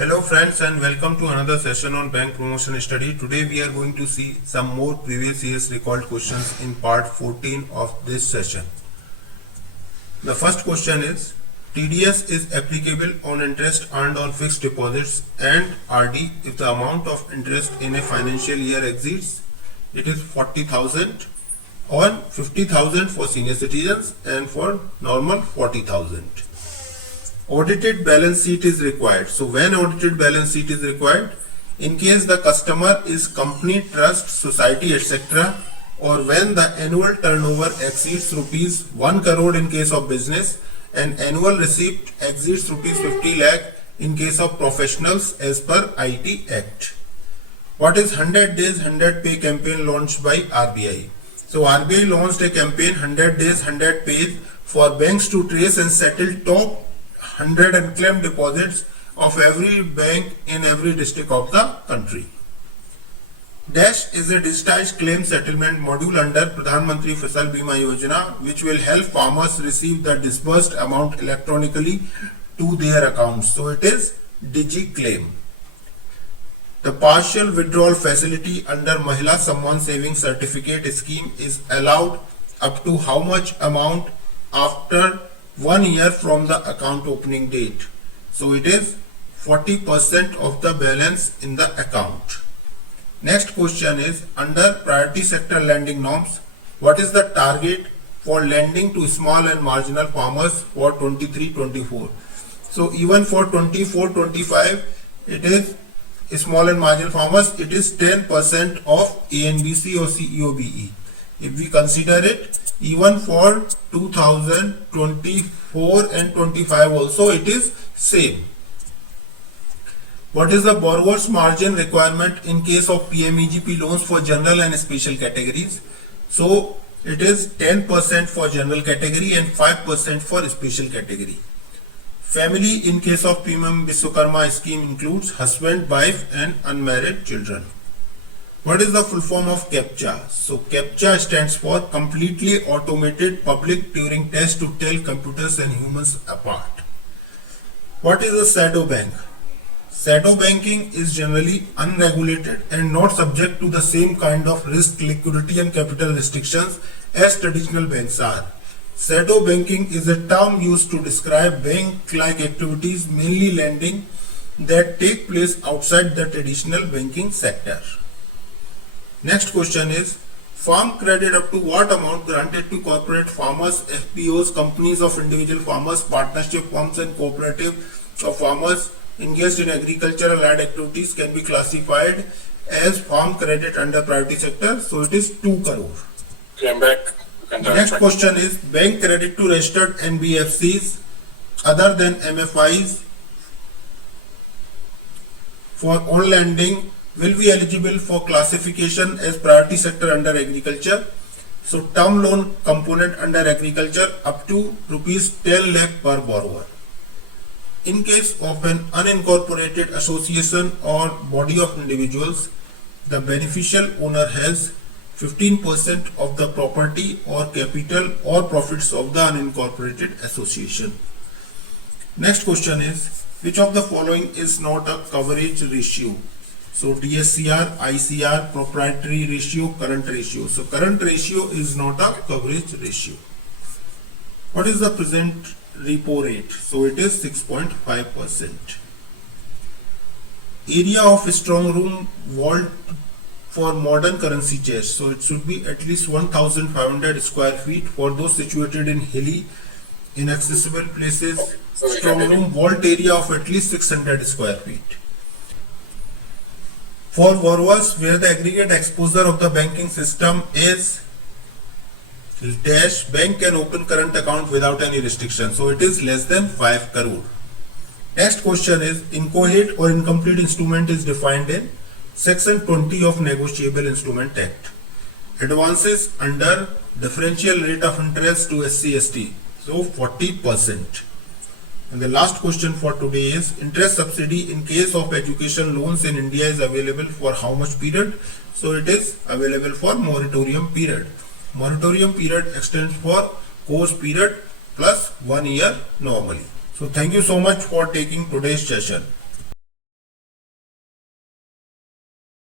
Hello friends and welcome to another session on bank promotion study. Today we are going to see some more previous years recalled questions in part 14 of this session. The first question is TDS is applicable on interest earned on fixed deposits and RD if the amount of interest in a financial year exceeds it is 40,000 or 50,000 for senior citizens and for normal 40,000. Audited balance sheet is required. So when audited balance sheet is required, in case the customer is company, trust, society, etc., or when the annual turnover exceeds rupees 1 crore in case of business and annual receipt exceeds rupees 50 lakh in case of professionals as per IT Act. What is 100 days 100 pay campaign launched by RBI? So RBI launched a campaign 100 days 100 pays for banks to trace and settle top 100 unclaimed deposits of every bank in every district of the country. Dash is a digitized claim settlement module under Pradhan Mantri Fasal Bima Yojana, which will help farmers receive the disbursed amount electronically to their accounts. So it is DigiClaim. The partial withdrawal facility under Mahila Samman Saving Certificate scheme is allowed up to how much amount after 1 year from the account opening date? So it is 40% of the balance in the account. Next question is under priority sector lending norms, what is the target for lending to small and marginal farmers for 23-24? So even for 24-25, it is small and marginal farmers, it is 10% of ANBC or CEOBE. If we consider it, even for 2024 and 25 also it is same. What is the borrower's margin requirement in case of PMEGP loans for general and special categories? So it is 10% for general category and 5% for special category. Family in case of PM Vishwakarma scheme includes husband, wife and unmarried children. What is the full form of CAPTCHA? So CAPTCHA stands for Completely Automated Public Turing Test to tell computers and humans apart. What is a shadow bank? Shadow banking is generally unregulated and not subject to the same kind of risk, liquidity and capital restrictions as traditional banks are. Shadow banking is a term used to describe bank-like activities, mainly lending, that take place outside the traditional banking sector. Next question is farm credit up to what amount granted to corporate farmers, FPOs, companies of individual farmers, partnership firms and cooperative of farmers engaged in agricultural allied activities can be classified as farm credit under priority sector. So it is 2 crore. Next question is bank credit to registered NBFCs other than MFIs for on lending will be eligible for classification as priority sector under agriculture. So term loan component under agriculture up to rupees 10 lakh per borrower. In case of an unincorporated association or body of individuals, the beneficial owner has 15% of the property or capital or profits of the unincorporated association. Next question is which of the following is not a coverage ratio? So DSCR, ICR, proprietary ratio, current ratio. So current ratio is not a coverage ratio. What is the present repo rate? So it is 6.5%. Area of strong room vault for modern currency chest. So it should be at least 1,500 square feet for those situated in hilly, inaccessible places. Strong room vault area of at least 600 square feet. For borrowers where the aggregate exposure of the banking system is dash, bank can open current account without any restriction. So it is less than 5 crore. Next question is inchoate or incomplete instrument is defined in Section 20 of Negotiable Instrument Act. Advances under differential rate of interest to SC/ST. So 40%. And the last question for today is interest subsidy in case of education loans in India is available for how much period? So it is available for moratorium period. Moratorium period extends for course period plus 1 year normally. So thank you so much for taking today's session.